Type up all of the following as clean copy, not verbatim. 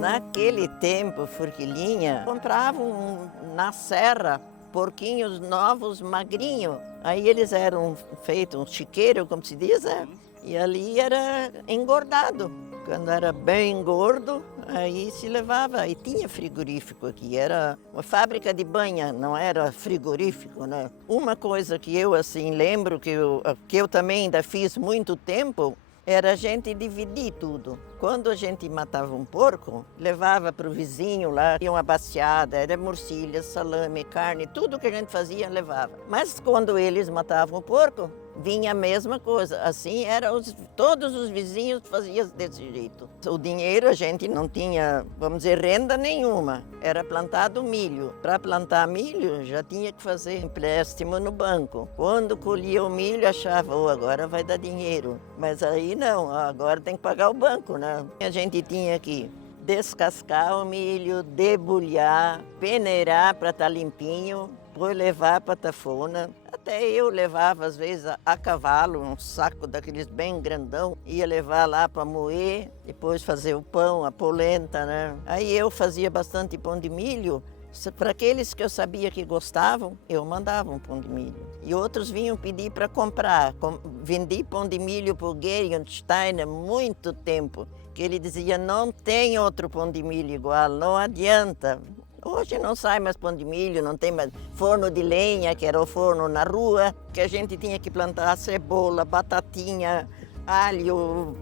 Naquele tempo, Forquilinha, compravam na serra porquinhos novos, magrinhos. Aí eles eram feitos um chiqueiro, como se diz, né? E ali era engordado. Quando era bem gordo, aí se levava. E tinha frigorífico aqui, era uma fábrica de banha, não era frigorífico, né? Uma coisa que eu assim lembro, que eu também ainda fiz muito tempo, era a gente dividir tudo. Quando a gente matava um porco, levava para o vizinho lá, tinha uma baciada, era morcilha, salame, carne, tudo que a gente fazia levava. Mas quando eles matavam o porco, vinha a mesma coisa. Assim, todos os vizinhos faziam desse jeito. O dinheiro a gente não tinha, vamos dizer, renda nenhuma. Era plantado milho. Para plantar milho, já tinha que fazer empréstimo no banco. Quando colhia o milho, achava, agora vai dar dinheiro. Mas aí não, agora tem que pagar o banco, né? A gente tinha que descascar o milho, debulhar, peneirar para estar limpinho, depois levar para a tafona. Até eu levava, às vezes, a cavalo, um saco daqueles bem grandão, ia levar lá para moer, depois fazer o pão, a polenta, né? Aí eu fazia bastante pão de milho. Para aqueles que eu sabia que gostavam, eu mandava um pão de milho. E outros vinham pedir para comprar. Vendi pão de milho para o Gegenstein há muito tempo, que ele dizia, não tem outro pão de milho igual, não adianta. Hoje não sai mais pão de milho, não tem mais forno de lenha, que era o forno na rua, que a gente tinha que plantar cebola, batatinha, alho,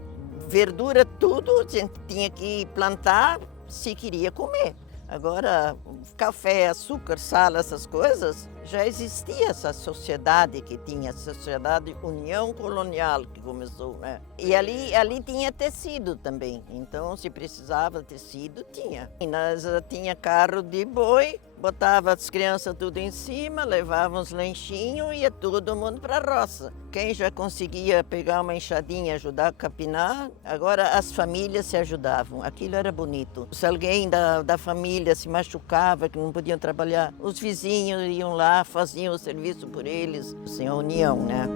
verdura, tudo a gente tinha que plantar se queria comer. Agora, café, açúcar, sal, essas coisas, já existia essa sociedade que tinha, a sociedade União Colonial que começou, né? E ali tinha tecido também, então se precisava tecido, tinha. E nós tinha carro de boi, botava as crianças tudo em cima, levava uns lanchinhos e ia todo mundo para a roça. Quem já conseguia pegar uma enxadinha e ajudar a capinar, agora as famílias se ajudavam, aquilo era bonito. Se alguém da família se machucava, que não podiam trabalhar, os vizinhos iam lá, faziam o serviço por eles, assim, a união, né?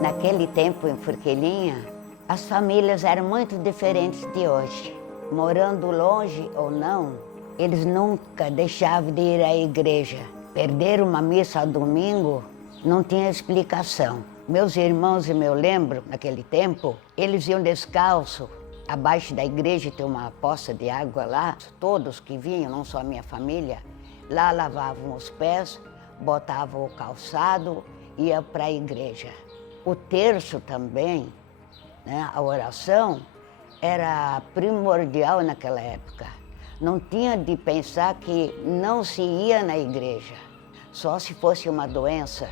Naquele tempo, em Forquilinha, as famílias eram muito diferentes de hoje. Morando longe ou não, eles nunca deixavam de ir à igreja. Perder uma missa ao domingo não tinha explicação. Meus irmãos, eu lembro, naquele tempo, eles iam descalço. Abaixo da igreja tem uma poça de água lá. Todos que vinham, não só a minha família, lá lavavam os pés, botavam o calçado, ia para a igreja. O terço também, né, a oração, era primordial naquela época. Não tinha de pensar que não se ia na igreja, só se fosse uma doença.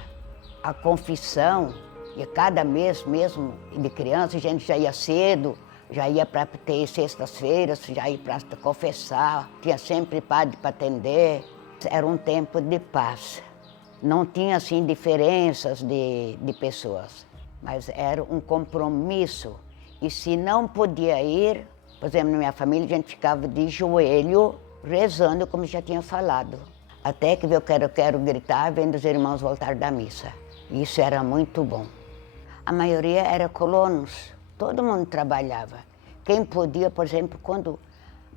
A confissão, e cada mês mesmo de criança, a gente já ia cedo, já ia para ter sextas-feiras, já ia para confessar, tinha sempre padre para atender. Era um tempo de paz. Não tinha, assim, diferenças de pessoas, mas era um compromisso. E se não podia ir, por exemplo, na minha família, a gente ficava de joelho, rezando, como já tinha falado. Até que eu quero gritar, vendo os irmãos voltar da missa. Isso era muito bom. A maioria era colonos, todo mundo trabalhava. Quem podia, por exemplo, quando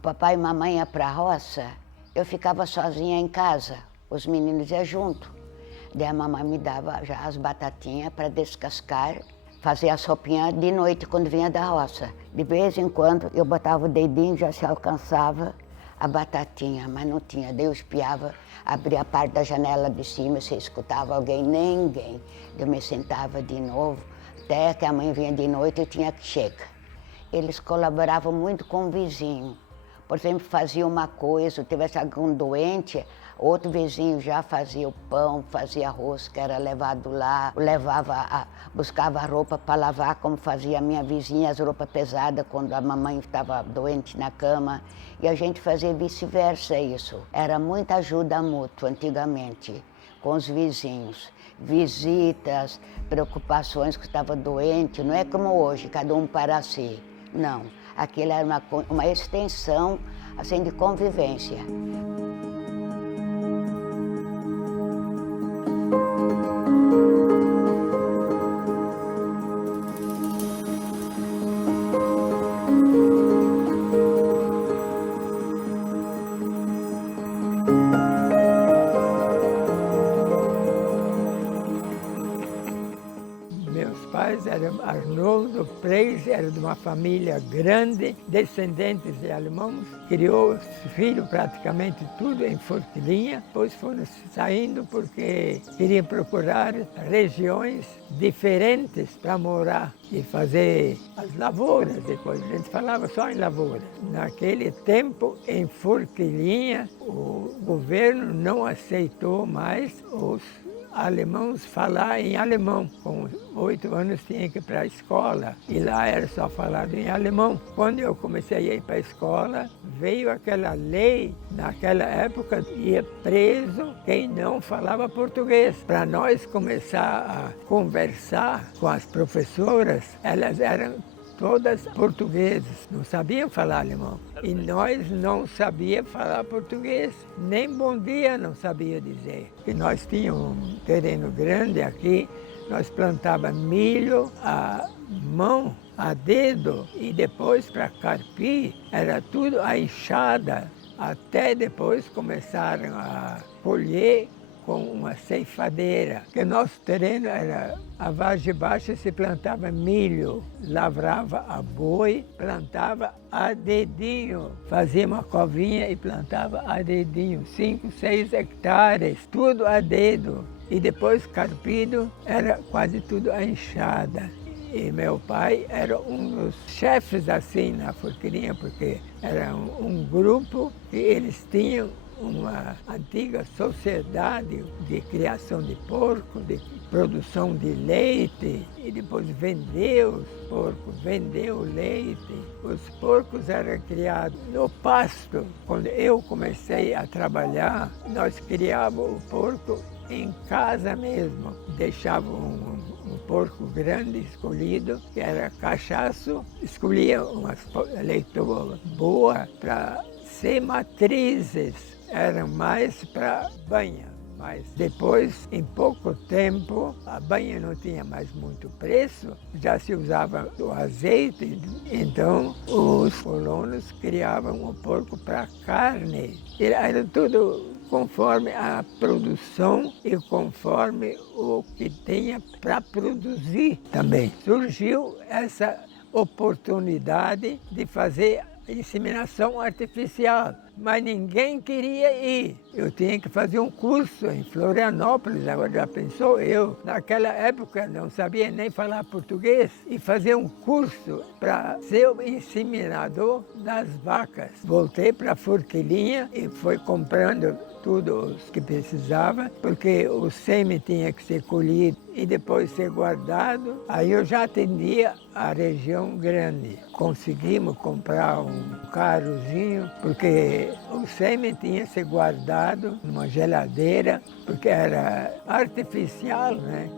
papai e mamãe iam para a roça, eu ficava sozinha em casa, os meninos iam junto. Daí a mamãe me dava já as batatinhas para descascar, fazer a sopinha de noite quando vinha da roça. De vez em quando eu botava o dedinho, já se alcançava a batatinha, mas não tinha. Daí eu espiava, abria a parte da janela de cima, se escutava alguém, ninguém. Eu me sentava de novo, até que a mãe vinha de noite, eu tinha que chegar. eles colaboravam muito com o vizinho. Por exemplo, fazia uma coisa, tivesse algum doente, outro vizinho já fazia o pão, fazia arroz que era levado lá, buscava roupa para lavar, como fazia a minha vizinha, as roupas pesadas quando a mamãe estava doente na cama. E a gente fazia vice-versa isso. Era muita ajuda mútua antigamente, com os vizinhos. Visitas, preocupações que estava doente, não é como hoje, cada um para si. Não, aquilo era uma extensão assim, de convivência. Eram Arnoldo Preis, era de uma família grande, descendentes de alemãos, criou os filhos praticamente tudo em Forquilinha, depois foram saindo porque queriam procurar regiões diferentes para morar e fazer as lavouras depois. A gente falava só em lavouras. Naquele tempo, em Forquilinha, o governo não aceitou mais os alemãos falar em alemão. Com 8 anos tinha que ir para a escola e lá era só falado em alemão. Quando eu comecei a ir para a escola, veio aquela lei, naquela época ia preso quem não falava português. Para nós começar a conversar com as professoras, elas eram todas portuguesas, não sabiam falar alemão. E nós não sabíamos falar português, nem bom dia não sabia dizer. E nós tínhamos um terreno grande aqui, nós plantávamos milho a mão, a dedo, e depois para carpir era tudo a enxada. Até depois começaram a colher com uma ceifadeira, porque nosso terreno era a vargem baixa, se plantava milho, lavrava a boi, plantava a dedinho, fazia uma covinha e plantava a dedinho, 5, 6 hectares, tudo a dedo. E depois carpido era quase tudo a enxada. E meu pai era um dos chefes assim na Forquilinha, porque era um grupo que eles tinham uma antiga sociedade de criação de porco, de produção de leite, e depois vendeu os porcos, vendeu o leite. Os porcos eram criados no pasto. Quando eu comecei a trabalhar, nós criávamos o porco em casa mesmo. Deixava um porco grande escolhido, que era cachaço, escolhia uma leitoa boa para ser matrizes. Eram mais para banha, mas depois, em pouco tempo, a banha não tinha mais muito preço, já se usava o azeite, então os colonos criavam o porco para carne. Era tudo conforme a produção e conforme o que tinha para produzir também. Surgiu essa oportunidade de fazer inseminação artificial, mas ninguém queria ir. Eu tinha que fazer um curso em Florianópolis, agora já pensou eu? Naquela época não sabia nem falar português e fazer um curso para ser o inseminador das vacas. Voltei para Forquilinha e fui comprando tudo o que precisava, porque o sêmen tinha que ser colhido e depois ser guardado. Aí eu já atendia a região grande. Conseguimos comprar um carrozinho, porque o sêmen tinha que ser guardado numa geladeira, porque era artificial, né?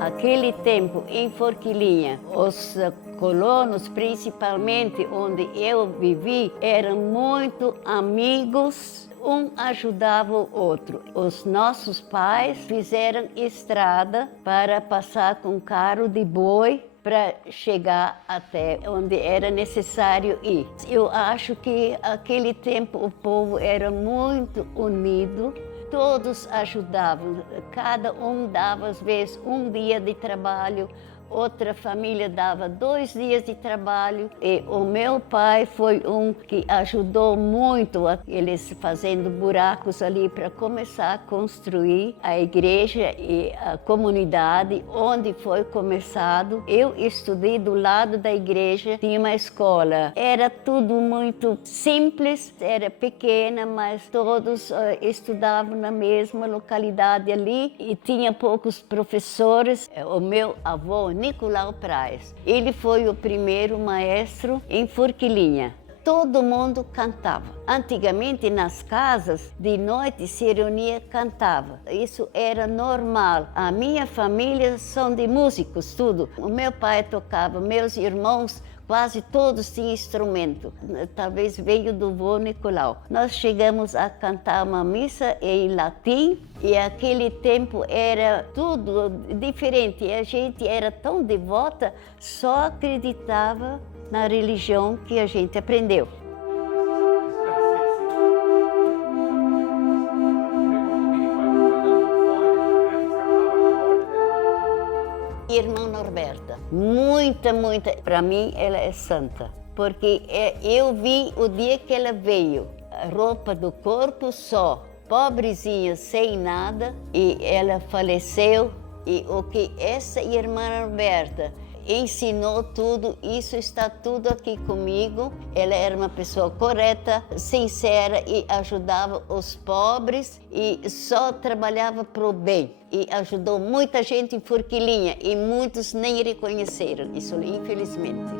Naquele tempo, em Forquilinha, os colonos, principalmente onde eu vivi, eram muito amigos um ajudava o outro. Os nossos pais fizeram estrada para passar com carro de boi para chegar até onde era necessário ir. Eu acho que naquele tempo o povo era muito unido, todos ajudavam, cada um dava às vezes um dia de trabalho, outra família dava 2 dias de trabalho e o meu pai foi um que ajudou muito, eles fazendo buracos ali para começar a construir a igreja e a comunidade onde foi começado. Eu estudei do lado da igreja, tinha uma escola, era tudo muito simples, era pequena, mas todos estudavam na mesma localidade ali e tinha poucos professores. O meu avô, Nicolau Praz. Ele foi o primeiro maestro em Forquilinha. Todo mundo cantava. Antigamente, nas casas, de noite se reunia e cantava. Isso era normal. A minha família são de músicos, tudo. O meu pai tocava, meus irmãos quase todos tinham instrumento. Talvez veio do vô Nicolau. Nós chegamos a cantar uma missa em latim e aquele tempo era tudo diferente. A gente era tão devota, só acreditava na religião que a gente aprendeu. Irmã Norberta, muita, para mim ela é santa, porque eu vi o dia que ela veio, a roupa do corpo só, pobrezinha, sem nada, e ela faleceu, e o que essa irmã Norberta ensinou tudo, isso está tudo aqui comigo. Ela era uma pessoa correta, sincera e ajudava os pobres e só trabalhava pro bem. E ajudou muita gente em Forquilinha e muitos nem reconheceram isso, infelizmente.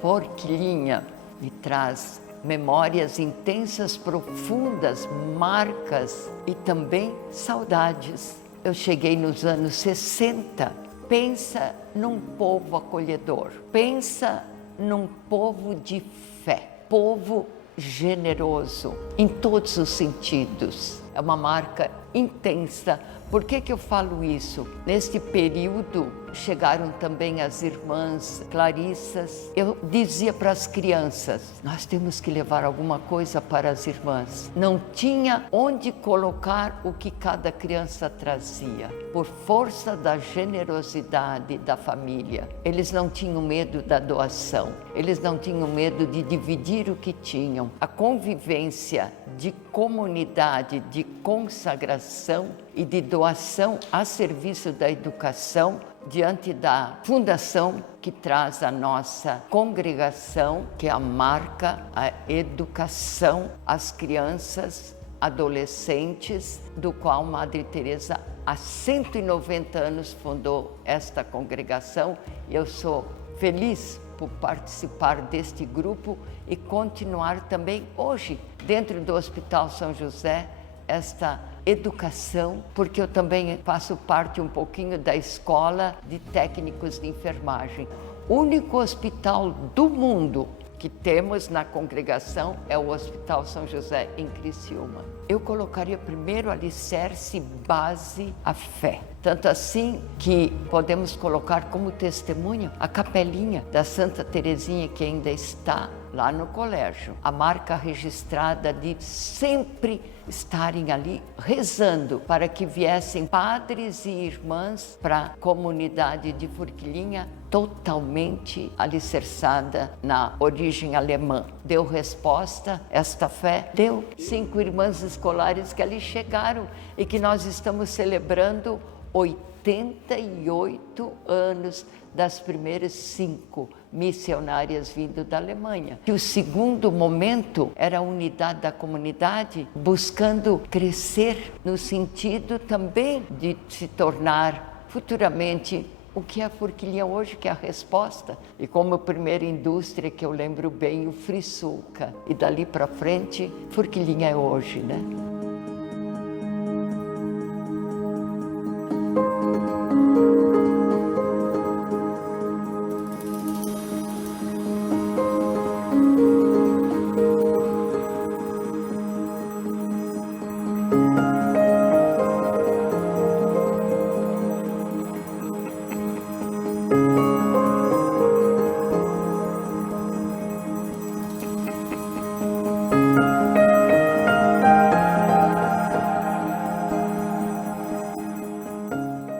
Forquilinha me traz memórias intensas, profundas, marcas e também saudades. Eu cheguei nos anos 60. Pensa num povo acolhedor, pensa num povo de fé, povo generoso em todos os sentidos. É uma marca intensa. Por que eu falo isso? Neste período chegaram também as irmãs Clarissas. Eu dizia para as crianças, nós temos que levar alguma coisa para as irmãs. Não tinha onde colocar o que cada criança trazia. Por força da generosidade da família, eles não tinham medo da doação, eles não tinham medo de dividir o que tinham. A convivência de comunidade, de consagração e de doação a serviço da educação, diante da fundação que traz a nossa congregação, que é a marca, a educação às crianças, adolescentes, do qual Madre Teresa há 190 anos fundou esta congregação. Eu sou feliz por participar deste grupo e continuar também hoje, dentro do Hospital São José, esta educação, porque eu também faço parte um pouquinho da escola de técnicos de enfermagem. O único hospital do mundo que temos na congregação é o Hospital São José em Criciúma. Eu colocaria primeiro alicerce, base, a fé. Tanto assim que podemos colocar como testemunha a capelinha da Santa Teresinha, que ainda está lá no colégio. A marca registrada de sempre estarem ali rezando para que viessem padres e irmãs para a comunidade de Forquilinha, totalmente alicerçada na origem alemã. Deu resposta, esta fé deu 5 irmãs escolares que ali chegaram e que nós estamos celebrando 88 anos das primeiras 5 missionárias vindo da Alemanha. E o segundo momento era a unidade da comunidade, buscando crescer no sentido também de se tornar futuramente o que é a Forquilhinha hoje, que é a resposta. E como primeira indústria que eu lembro bem, o Frisulca. E dali para frente, Forquilhinha é hoje, né?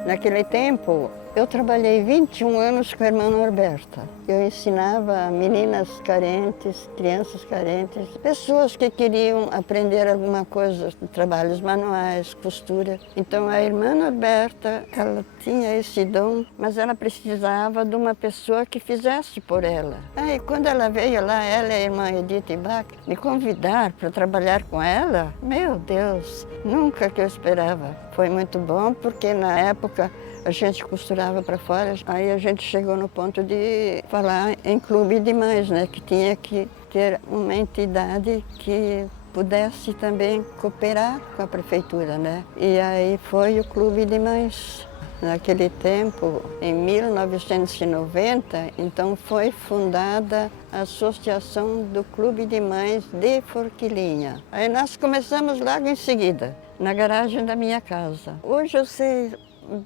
Naquele tempo, eu trabalhei 21 anos com a irmã Norberta. Eu ensinava meninas carentes, crianças carentes, pessoas que queriam aprender alguma coisa, trabalhos manuais, costura. Então a irmã Norberta, ela tinha esse dom, mas ela precisava de uma pessoa que fizesse por ela. Aí quando ela veio lá, ela e a irmã Edith Bach, me convidar para trabalhar com ela, meu Deus, nunca que eu esperava. Foi muito bom, porque na época a gente costurava para fora, aí a gente chegou no ponto de falar em clube de mães, né? Que tinha que ter uma entidade que pudesse também cooperar com a prefeitura, né? E aí foi o clube de mães. Naquele tempo, em 1990, então foi fundada a Associação do Clube de Mães de Forquilhinha. Aí nós começamos logo em seguida, na garagem da minha casa. Hoje eu sei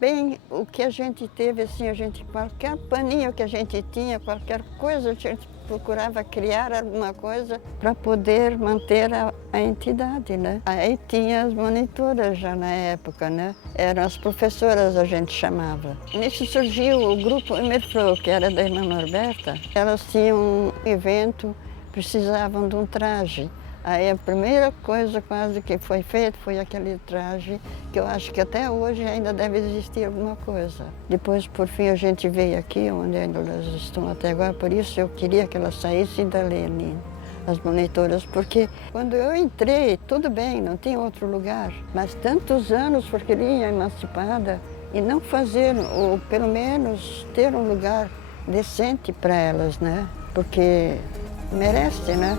bem o que a gente teve, assim, qualquer paninho que a gente tinha, qualquer coisa, a gente procurava criar alguma coisa para poder manter a entidade, né? Aí tinha as monitoras já na época, né? Eram as professoras, a gente chamava. Nisso surgiu o grupo Emerfro, que era da irmã Norberta. Elas tinham um evento, precisavam de um traje. Aí a primeira coisa quase que foi feita foi aquele traje, que eu acho que até hoje ainda deve existir alguma coisa. Depois, por fim, a gente veio aqui, onde ainda elas estão até agora, por isso eu queria que elas saíssem dali, ali, as monitoras, porque quando eu entrei, tudo bem, não tinha outro lugar, mas tantos anos Forquilhinha emancipada e não fazer, ou pelo menos ter um lugar decente para elas, né? Porque merece, né?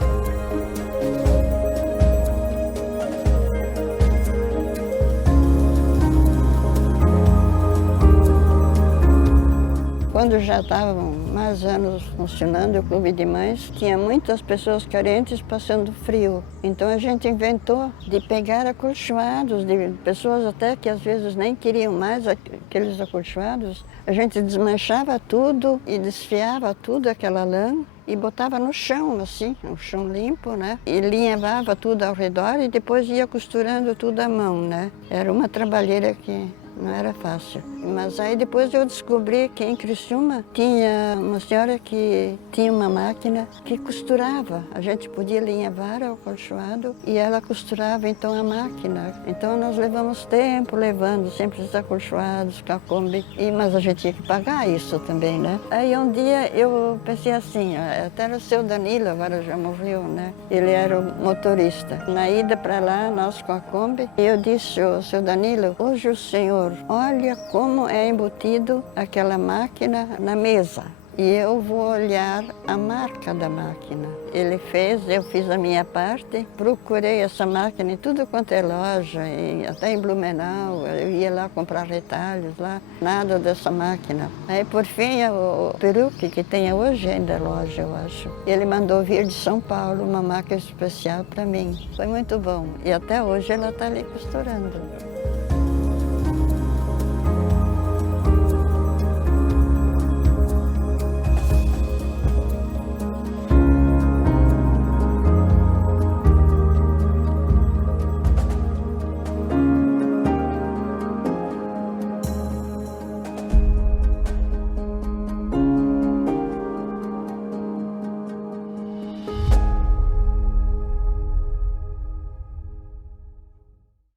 Quando já estavam mais anos funcionando o Clube de Mães, tinha muitas pessoas carentes passando frio. Então a gente inventou de pegar acolchoados, de pessoas até que às vezes nem queriam mais aqueles acolchoados. A gente desmanchava tudo e desfiava tudo, aquela lã, e botava no chão, assim, um chão limpo, né? E linhavava tudo ao redor e depois ia costurando tudo à mão, né? Era uma trabalheira que não era fácil. Mas aí depois eu descobri que em Criciúma tinha uma senhora que tinha uma máquina que costurava. A gente podia linhavar o acolchoado e ela costurava então a máquina. Então nós levamos tempo levando sempre os acolchoados com a Kombi, mas a gente tinha que pagar isso também, né? Aí um dia eu pensei assim, até era o seu Danilo, agora já morreu, né? Ele era o motorista. Na ida para lá, nós com a Kombi, eu disse, ô, seu Danilo, hoje o senhor olha como é embutido aquela máquina na mesa. E eu vou olhar a marca da máquina. Ele fez, eu fiz a minha parte, procurei essa máquina em tudo quanto é loja, até em Blumenau, eu ia lá comprar retalhos lá, nada dessa máquina. Aí por fim, o Peruque, que tem hoje ainda é loja, eu acho, ele mandou vir de São Paulo uma máquina especial para mim. Foi muito bom. E até hoje ela está ali costurando.